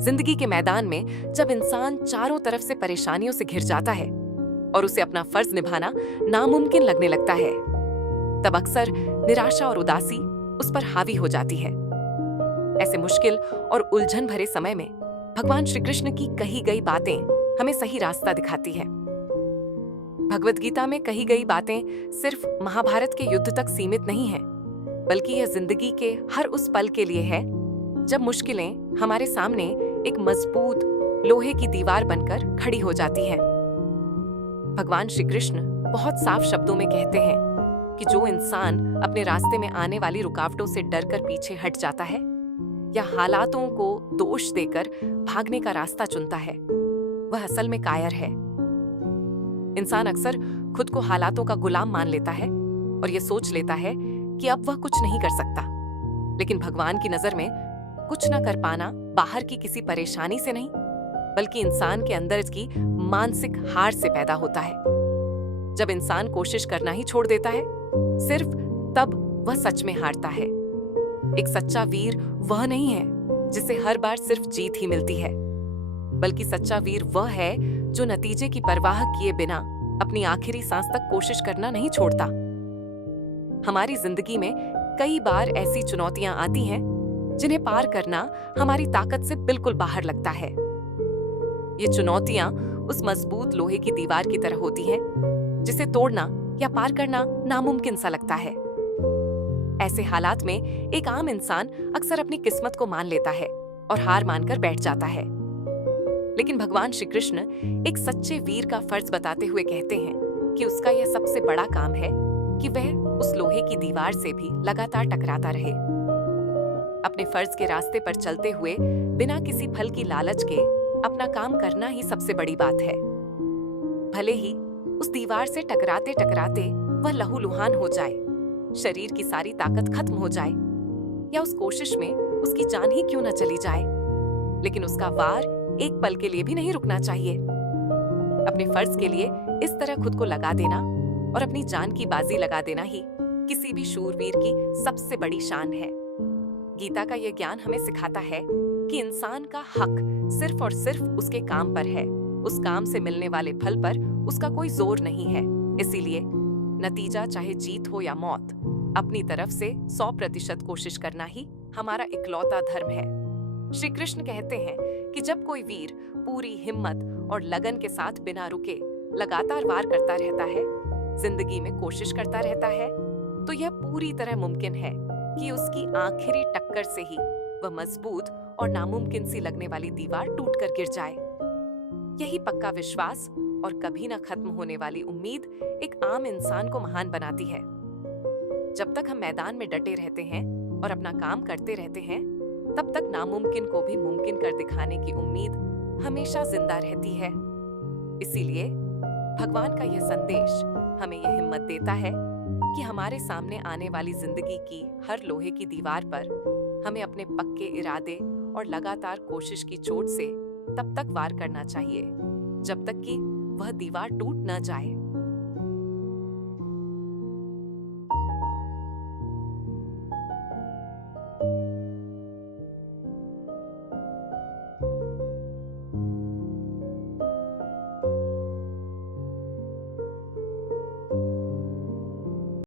जिंदगी के मैदान में जब इंसान चारों तरफ से परेशानियों से घिर जाता है और उसे अपना फर्ज निभाना नामुमकिन लगने लगता है, तब अक्सर निराशा और उदासी उस पर हावी हो जाती है। ऐसे मुश्किल और उलझन भरे समय में भगवान श्री कृष्ण की कही गई बातें हमें सही रास्ता दिखाती है। भगवत गीता में कही गई बातें सिर्फ महाभारत के युद्ध तक सीमित नहीं है, बल्कि यह जिंदगी के हर उस पल के लिए है जब मुश्किलें हमारे सामने एक मजबूत लोहे की दीवार बनकर खड़ी हो जाती हैं। भगवान श्री कृष्ण बहुत साफ शब्दों में कहते हैं कि जो इंसान अपने रास्ते में आने वाली रुकावटों से डरकर पीछे हट जाता है या हालातों को दोष देकर भागने का रास्ता चुनता है, वह असल में कायर है। इंसान अक्सर खुद को हालातों का गुलाम मान लेता है और यह सोच लेता है कि अब वह कुछ नहीं कर सकता। लेकिन भगवान की नजर में कुछ न कर पाना बाहर की किसी परेशानी से नहीं, बल्कि इंसान के अंदर की मानसिक हार से पैदा होता है। जब इंसान कोशिश करना ही छोड़ देता है, सिर्फ तब वह सच में हारता है। एक सच्चा वीर वह नहीं है जिसे हर बार सिर्फ जीत ही मिलती है, बल्कि सच्चा वीर वह है जो नतीजे की परवाह किए बिना अपनी आखिरी सांस तक कोशिश करना नहीं छोड़ता। हमारी जिंदगी में कई बार ऐसी चुनौतियां आती हैं जिन्हें पार करना हमारी ताकत से बिल्कुल बाहर लगता है। ये चुनौतियां उस मजबूत लोहे की दीवार की तरह होती हैं जिसे तोड़ना या पार करना नामुमकिन सा लगता है। ऐसे हालात में एक आम इंसान अक्सर अपनी किस्मत को मान लेता है और हार मानकर बैठ जाता है। लेकिन भगवान श्री कृष्ण एक सच्चे वीर का फर्ज बताते हुए कहते हैं कि उसका यह सबसे बड़ा काम है कि वह उस लोहे की दीवार से भी लगातार टकराता रहे। अपने फर्ज के रास्ते पर चलते हुए बिना किसी फल की लालच के अपना काम करना ही सबसे बड़ी बात है। भले ही उस दीवार से टकराते टकराते वह लहूलुहान हो जाए, शरीर की सारी ताकत खत्म हो जाए या उस कोशिश में उसकी जान ही क्यों न चली जाए, लेकिन उसका वार एक पल के लिए भी नहीं रुकना चाहिए। अपने फर्ज के लिए इस तरह खुद को लगा देना और अपनी जान की बाजी लगा देना ही किसी भी शूरवीर की सबसे बड़ी शान है। गीता का यह ज्ञान हमें सिखाता है कि इंसान का हक सिर्फ और सिर्फ उसके काम पर है। उस काम से मिलने वाले फल पर उसका कोई जोर नहीं है। इसीलिए नतीजा चाहे जीत हो या मौत, अपनी तरफ से 100% कोशिश करना ही हमारा इकलौता धर्म है। श्री कृष्ण कहते हैं कि जब कोई वीर पूरी हिम्मत और लगन के साथ बिना रुके लगातार वार करता रहता है, जिंदगी में कोशिश करता रहता है, तो यह पूरी तरह मुमकिन है कि उसकी आखिरी टक्कर से ही वह मजबूत और नामुमकिन सी लगने वाली दीवार टूटकर गिर जाए। यही पक्का विश्वास और कभी ना खत्म होने वाली उम्मीद एक आम इंसान को महान बनाती है। जब तक हम मैदान में डटे रहते हैं और अपना काम करते रहते हैं, तब तक नामुमकिन को भी मुमकिन कर दिखाने की उम्मीद हमेशा जिंदा रहती है। इसीलिए भगवान का यह संदेश हमें यह हिम्मत देता है कि हमारे सामने आने वाली जिंदगी की हर लोहे की दीवार पर हमें अपने पक्के इरादे और लगातार कोशिश की चोट से तब तक वार करना चाहिए जब तक कि वह दीवार टूट न जाए।